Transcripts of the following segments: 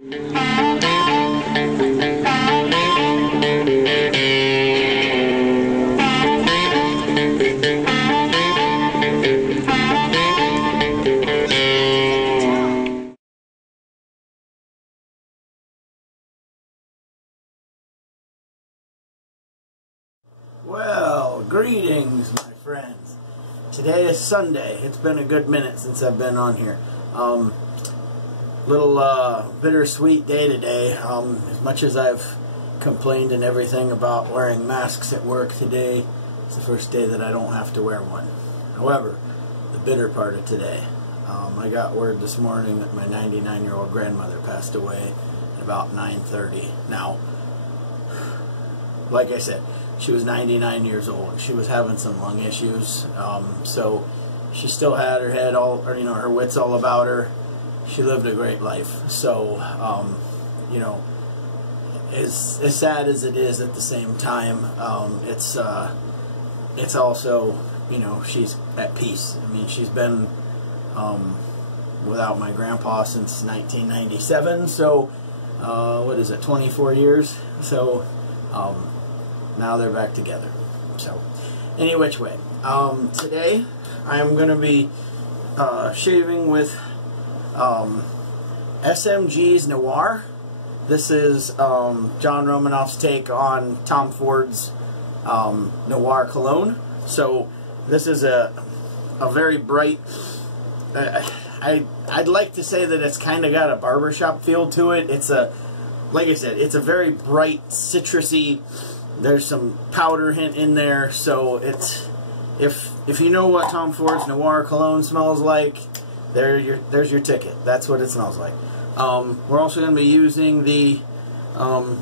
Well, greetings, my friends. Today is Sunday. It's been a good minute since I've been on here. Little bittersweet day today. As much as I've complained and everything about wearing masks at work today, it's the first day that I don't have to wear one. However, the bitter part of today, I got word this morning that my 99-year-old grandmother passed away at about 9:30. Now, like I said, she was 99 years old. She was having some lung issues, so she still had her head all, or, her wits all about her. She lived a great life. So, as sad as it is at the same time, it's also, she's at peace. I mean, she's been without my grandpa since 1997. So, what is it, 24 years? So, now they're back together. So, any which way. Today, I'm going to be shaving with SMG's NWAR. This is John Romanoff's take on Tom Ford's NWAR cologne. So, this is a very bright... I'd like to say that it's kind of got a barbershop feel to it. It's like I said, it's a very bright, citrusy... There's some powder hint in there, so it's if you know what Tom Ford's NWAR cologne smells like, there's your ticket. That's what it smells like. We're also going to be using the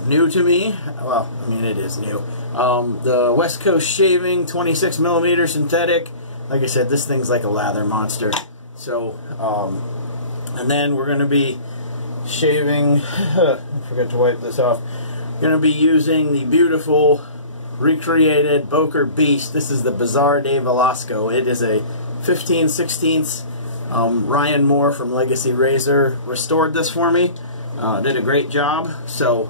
new to me, well, I mean it is new, the West Coast Shaving 26mm synthetic. Like I said, this thing's like a lather monster. So, and then we're going to be shaving. I forgot to wipe this off. Going to be using the beautiful recreated Boker Beast. This is the Bazar de Velasco. It is a 15/16. Ryan Moore from Legacy Razor restored this for me. Did a great job. So,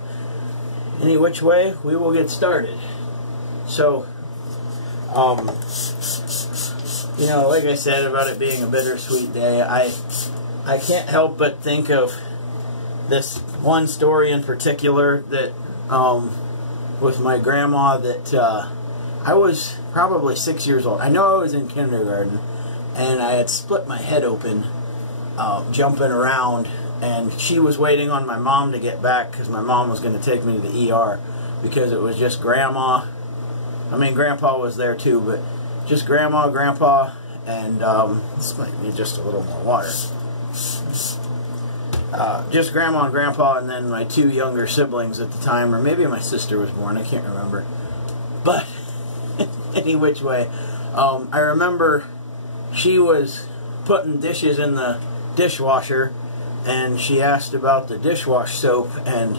any which way, we will get started. So, like I said about it being a bittersweet day, I can't help but think of this one story in particular that with my grandma that I was probably 6 years old. I know I was in kindergarten, and I had split my head open jumping around, and she was waiting on my mom to get back because my mom was going to take me to the ER because it was just grandma. I mean, grandpa was there too, but just grandma, grandpa, and this might need just a little more water. Just grandma and grandpa, and then my two younger siblings at the time, or maybe my sister was born, I can't remember. But, any which way, I remember she was putting dishes in the dishwasher, and she asked about the dishwash soap, and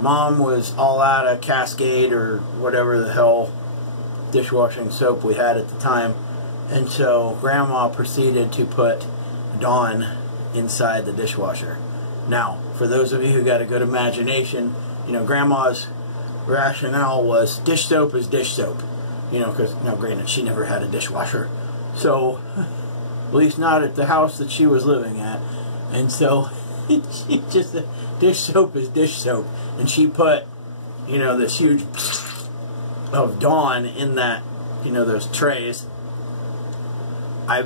Mom was all out of Cascade, or whatever the hell dishwashing soap we had at the time, and so Grandma proceeded to put Dawn inside the dishwasher. Now, for those of you who got a good imagination, Grandma's rationale was dish soap is dish soap. Because, now granted, she never had a dishwasher. So, at least not at the house that she was living at. And so, she just said, dish soap is dish soap. And she put, this huge of Dawn in that, those trays. I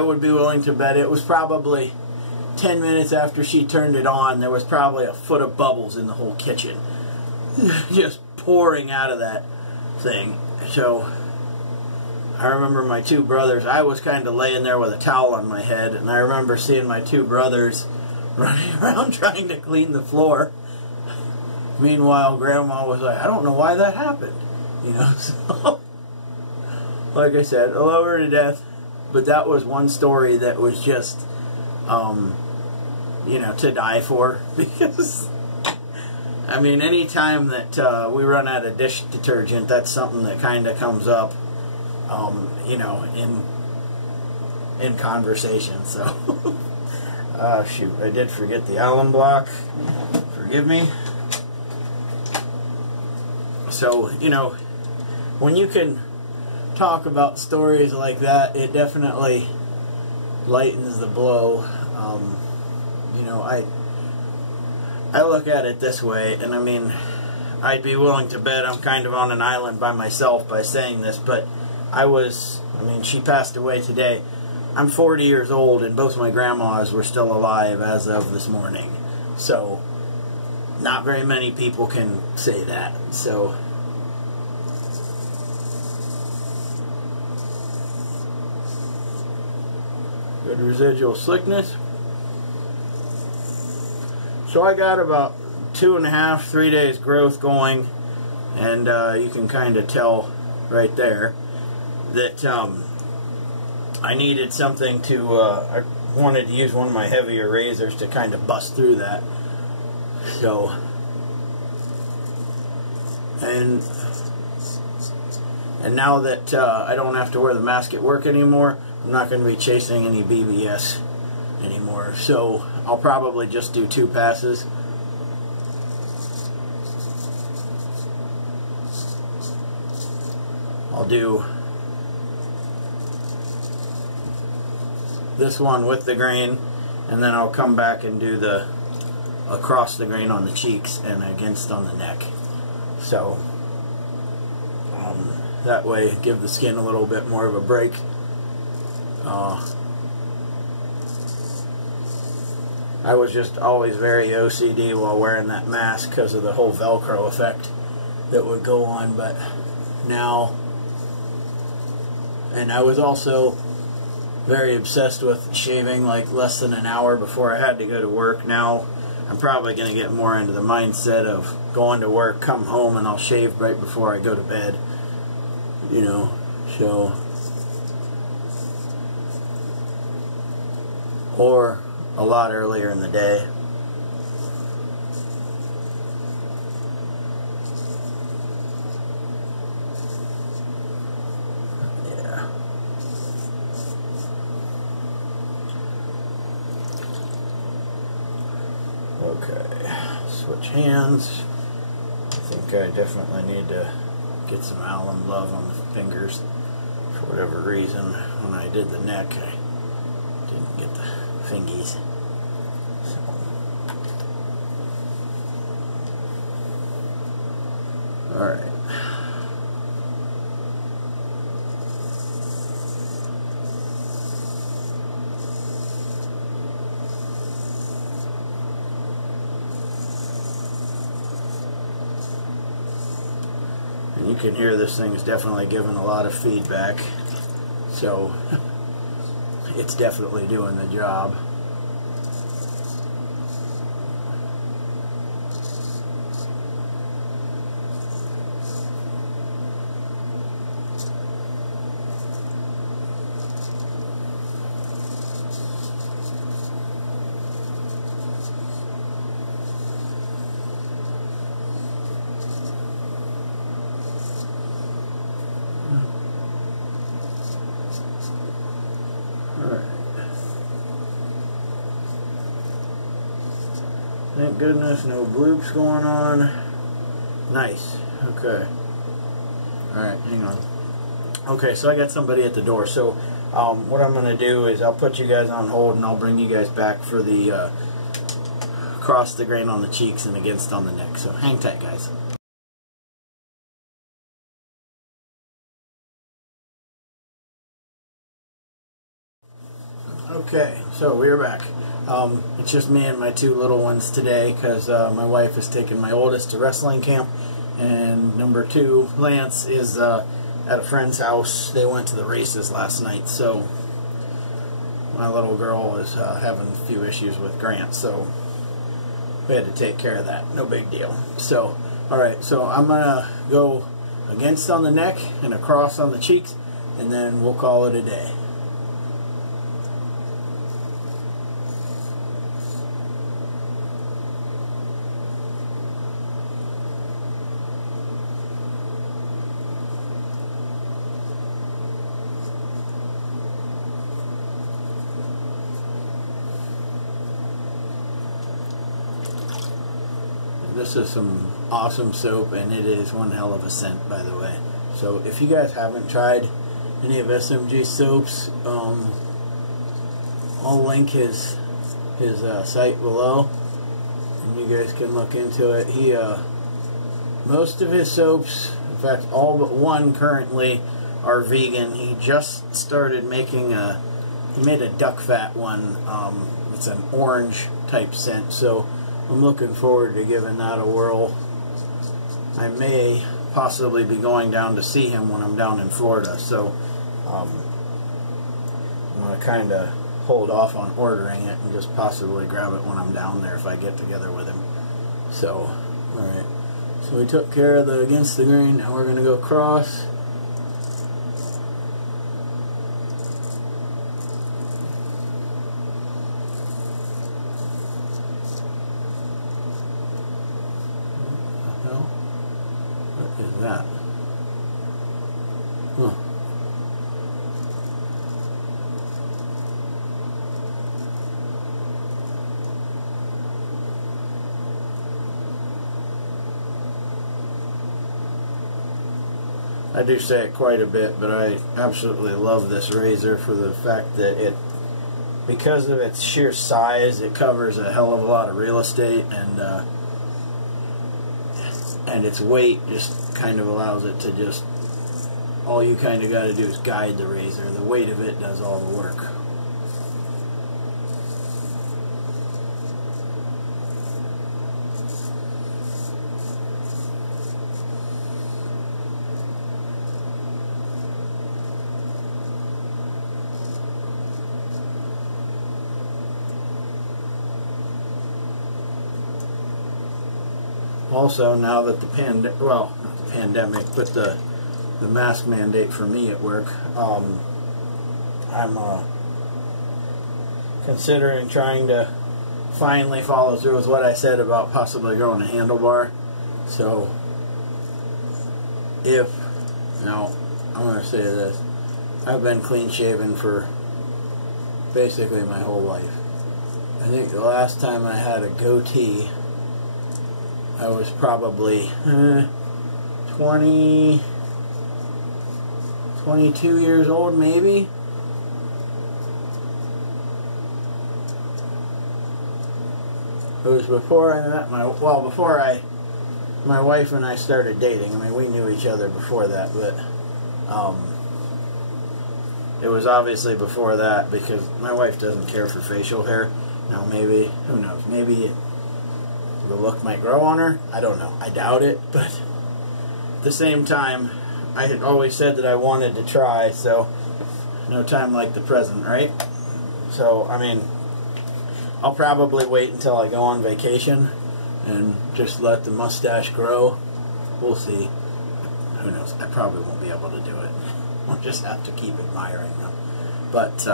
would be willing to bet it was probably 10 minutes after she turned it on, there was probably a foot of bubbles in the whole kitchen. Just pouring out of that thing. So, I remember my two brothers, I was kind of laying there with a towel on my head, and I remember seeing my two brothers running around trying to clean the floor. Meanwhile, Grandma was like, I don't know why that happened. So, like I said, I love her to death, but that was one story that was just, to die for, because, I mean, any time that we run out of dish detergent, that's something that kind of comes up, in conversation. So, Shoot, I did forget the alum block. Forgive me. So, you know, when you can talk about stories like that, it definitely lightens the blow. You know, I look at it this way, and I mean, I'd be willing to bet I'm kind of on an island by myself by saying this, but I mean, she passed away today. I'm 40 years old, and both my grandmas were still alive as of this morning. So, not very many people can say that. So, good residual slickness. So I got about 2.5, 3 days growth going, and you can kind of tell right there that I needed something to, I wanted to use one of my heavier razors to kind of bust through that. So, and now that I don't have to wear the mask at work anymore, I'm not going to be chasing any BBS anymore. So I'll probably just do 2 passes. I'll do this one with the grain, and then I'll come back and do the across the grain on the cheeks and against on the neck. So that way give the skin a little bit more of a break. I was just always very OCD while wearing that mask because of the whole Velcro effect that would go on, but now, and I was also very obsessed with shaving like less than an hour before I had to go to work. Now I'm probably going to get more into the mindset of going to work, come home, and I'll shave right before I go to bed, you know. So, or a lot earlier in the day. Yeah. Okay, switch hands. I think I definitely need to get some alum glove on the fingers. For whatever reason, when I did the neck, I didn't get the fingies. So, alright. And you can hear this thing is definitely giving a lot of feedback. So, it's definitely doing the job. Thank goodness, no bloops going on. Nice. Okay. Alright, hang on. Okay, so I got somebody at the door. So, what I'm going to do is I'll put you guys on hold and I'll bring you guys back for the cross the grain on the cheeks and against on the neck. So, hang tight, guys. Okay, so we are back. It's just me and my 2 little ones today because my wife is taking my oldest to wrestling camp, and number 2, Lance, is at a friend's house. They went to the races last night, so my little girl is having a few issues with Grant, so we had to take care of that. No big deal. So, alright, so I'm going to go against on the neck and across on the cheeks, and then we'll call it a day. this is some awesome soap, and it is one hell of a scent, by the way. So if you guys haven't tried any of SMG soaps, I'll link his site below, and you guys can look into it. He most of his soaps, in fact all but one currently, are vegan. He just started making he made a duck fat one. It's an orange type scent, so I'm looking forward to giving that a whirl. I may possibly be going down to see him when I'm down in Florida, so I'm going to kind of hold off on ordering it and just possibly grab it when I'm down there if I get together with him. So, alright. So we took care of the against the grain. Now we're going to go across. What is that? Huh. I do say it quite a bit, but I absolutely love this razor for the fact that because of its sheer size, it covers a hell of a lot of real estate, and its weight just kind of allows it to just, all you kind of got to do is guide the razor. The weight of it does all the work. Also, now that the pandemic, but the mask mandate for me at work, I'm considering trying to finally follow through with what I said about possibly growing a handlebar. So, now, I'm going to say this, I've been clean shaven for basically my whole life. I think the last time I had a goatee, I was probably 22 years old, maybe. It was before I met my wife and I started dating. I mean, we knew each other before that, but it was obviously before that because my wife doesn't care for facial hair. Now maybe, who knows, maybe the look might grow on her. I don't know. I doubt it, but at the same time, I had always said that I wanted to try, so no time like the present, right? So, I mean, I'll probably wait until I go on vacation and just let the mustache grow. We'll see. Who knows? I probably won't be able to do it. I'll just have to keep admiring them. But,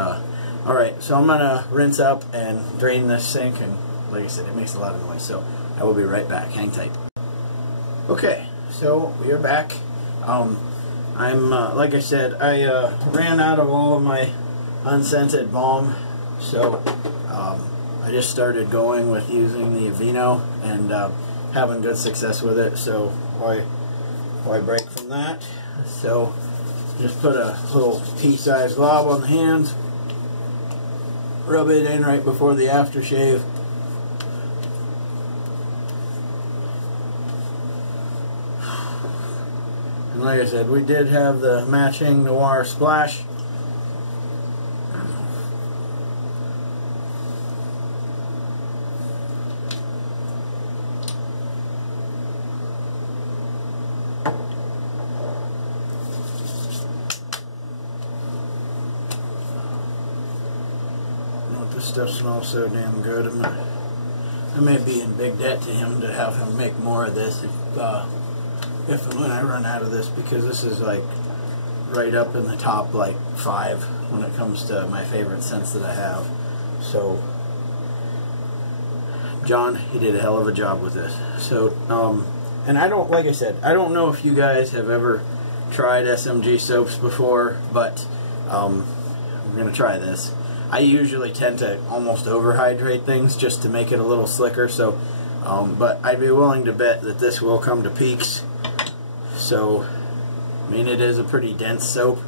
alright, so I'm going to rinse up and drain this sink, and like I said, it makes a lot of noise, so I will be right back. Hang tight. Okay, so we are back. Like I said, I ran out of all of my unscented balm, so I just started going with using the Aveeno and having good success with it, so why break from that? So just put a little pea-sized glob on the hands, rub it in right before the aftershave. And like I said, we did have the matching NWAR splash. This stuff smells so damn good. I may be in big debt to him to have him make more of this if and when I run out of this, because this is like right up in the top like 5 when it comes to my favorite scents that I have. So John, he did a hell of a job with this. So and I don't, like I said, I don't know if you guys have ever tried SMG soaps before, but I'm gonna try this. I usually tend to almost overhydrate things just to make it a little slicker, so But I'd be willing to bet that this will come to peaks. So, I mean, it is a pretty dense soap.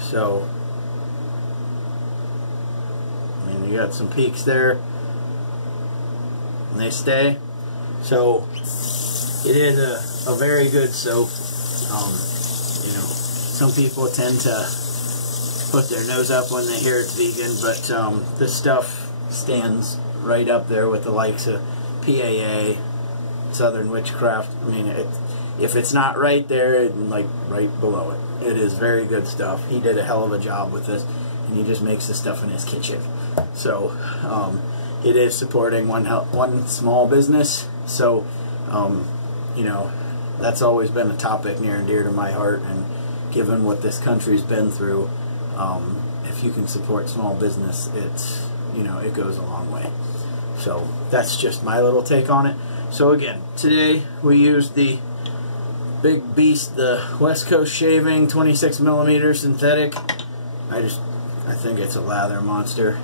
So, I mean, you got some peaks there, and they stay. So, it is a very good soap. You know, some people tend to put their nose up when they hear it's vegan, but this stuff stands right up there with the likes of PAA, Southern Witchcraft. I mean, if it's not right there, it's like right below it. It is very good stuff. He did a hell of a job with this, and he just makes this stuff in his kitchen. So it is supporting one small business. So you know, that's always been a topic near and dear to my heart, and given what this country's been through, if you can support small business, it's, you know, it goes a long way. So that's just my little take on it. So again, today we used the big beast, the West Coast Shaving 26mm synthetic. I think it's a lather monster.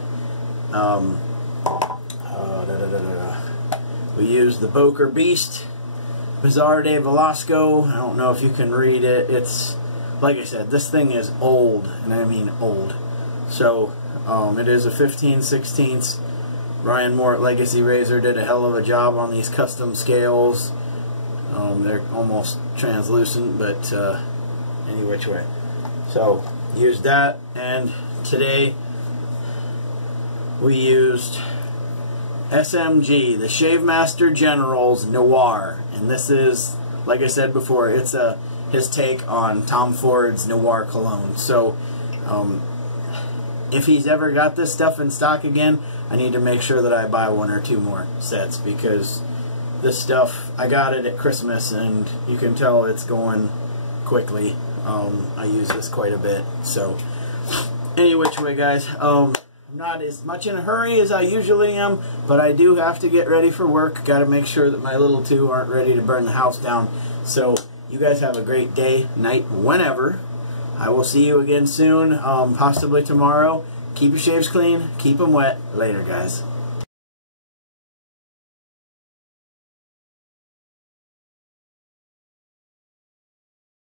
We used the Boker Beast, Bazar de Velasco. I don't know if you can read it. It's, like I said, this thing is old, and I mean old. So it is a 15/16. Ryan Moore Legacy Razor did a hell of a job on these custom scales. They're almost translucent, but any which way. So used that, and today we used SMG, the Shave Master General's NWAR, and this is, like I said before, it's his take on Tom Ford's NWAR cologne. So if he's ever got this stuff in stock again, I need to make sure that I buy 1 or 2 more sets, because this stuff, I got it at Christmas, and you can tell it's going quickly. I use this quite a bit. So any which way, guys, I'm not as much in a hurry as I usually am, but I do have to get ready for work. Got to make sure that my little two aren't ready to burn the house down. So you guys have a great day, night, whenever. I will see you again soon, possibly tomorrow. Keep your shaves clean, keep them wet. Later, guys.